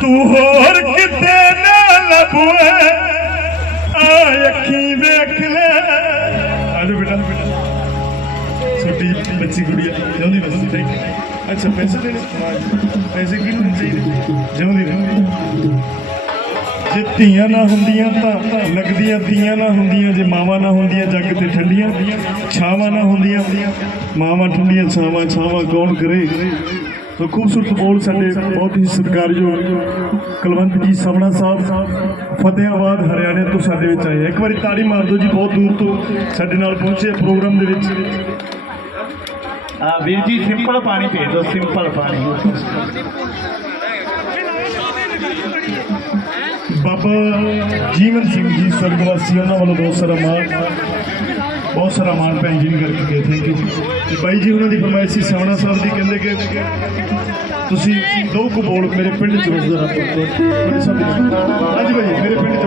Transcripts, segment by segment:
ਤੂੰ ਹੋਰ ਕਿਤੇ ਨਾ ਲੱਭੇ ਆ ਅੱਖੀ ਵੇਖ ਲੈ। ਆਜੋ ਬੇਟਾ ਛੋਟੀ ਬੱਚੀ ਗੁੜੀਆ ਜਿਉਂਦੀ ਬਸ ਥੈਂਕ ਅੱਛਾ, ਪੈਸੇ ਦੇਣੇ ਪੈਸੇ ਕਿਹਨੂੰ ਚਾਹੀਦੇ ਜਿਉਂਦੀ ਰਹਿੰਦੀ ਜੇ ਧੀਆਂ ਨਾ ਹੁੰਦੀਆਂ ਤਾਂ ਲੱਗਦੀਆਂ, ਧੀਆਂ ਨਾ ਹੁੰਦੀਆਂ, ਜੇ ਮਾਵਾਂ ਨਾ ਹੁੰਦੀਆਂ, ਜੱਗ ਤੇ ਠੰਡੀਆਂ। ਛਾਵਾਂ ਨਾ ਹੁੰਦੀਆਂ। ਮਾਵਾਂ ਠੰਡੀਆਂ, ਛਾਵਾਂ ਛਾਵਾਂ ਕੌਣ ਕਰੇ? ਸੋ ਖੂਬਸੂਰਤ ਬੋਲ ਸਾਡੇ ਬਹੁਤ ਹੀ ਸਤਿਕਾਰਯੋਗ ਕੁਲਵੰਤ ਜੀ ਸਮਣਾ ਸਾਹਿਬ ਫਤਿਹਾਬਾਦ ਹਰਿਆਣੇ ਤੋਂ ਸਾਡੇ ਵਿੱਚ ਆਏ। ਇੱਕ ਵਾਰੀ ਤਾੜੀ ਮਾਰ ਦਿਓ ਜੀ ਬਹੁਤ ਦੂਰ ਤੋਂ ਸਾਡੇ ਨਾਲ ਪਹੁੰਚੇ ਪ੍ਰੋਗਰਾਮ ਦੇ ਵਿੱਚ। ਆ ਵੀਰ ਜੀ ਸਿੰਪਲ ਪਾਣੀ ਭੇਜ ਦਿਓ ਸਿੰਪਲ ਪਾਣੀ। ਬਾਬਾ ਜੀਵਨ ਸਿੰਘ ਜੀ ਸਰਗਵਾਸੀ ਉਹਨਾਂ ਵੱਲੋਂ ਬਹੁਤ ਸਾਰਾ ਮਾਣ। ਬਹੁਤ ਸਾਰਾ ਮਾਣ ਭੈਣ ਜੀ ਨੂੰ ਕਰਕੇ ਥੈਂਕ ਯੂ ਤੇ ਬਾਈ ਜੀ, ਉਹਨਾਂ ਦੀ ਫਰਮਾਇਸ਼ ਸੀ, ਸਵਣਾ ਸਾਹਿਬ ਦੀ ਕਹਿੰਦੇ ਕਿ ਤੁਸੀਂ ਦੋ ਕਬੋਲ ਮੇਰੇ ਪਿੰਡ ਚ ਵਸਦਾ ਰੱਬ ਤੁਹਾਡੇ ਹਾਂਜੀ ਬਾਈ ਮੇਰੇ ਪਿੰਡ ਚ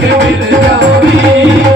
के मिल जाओगी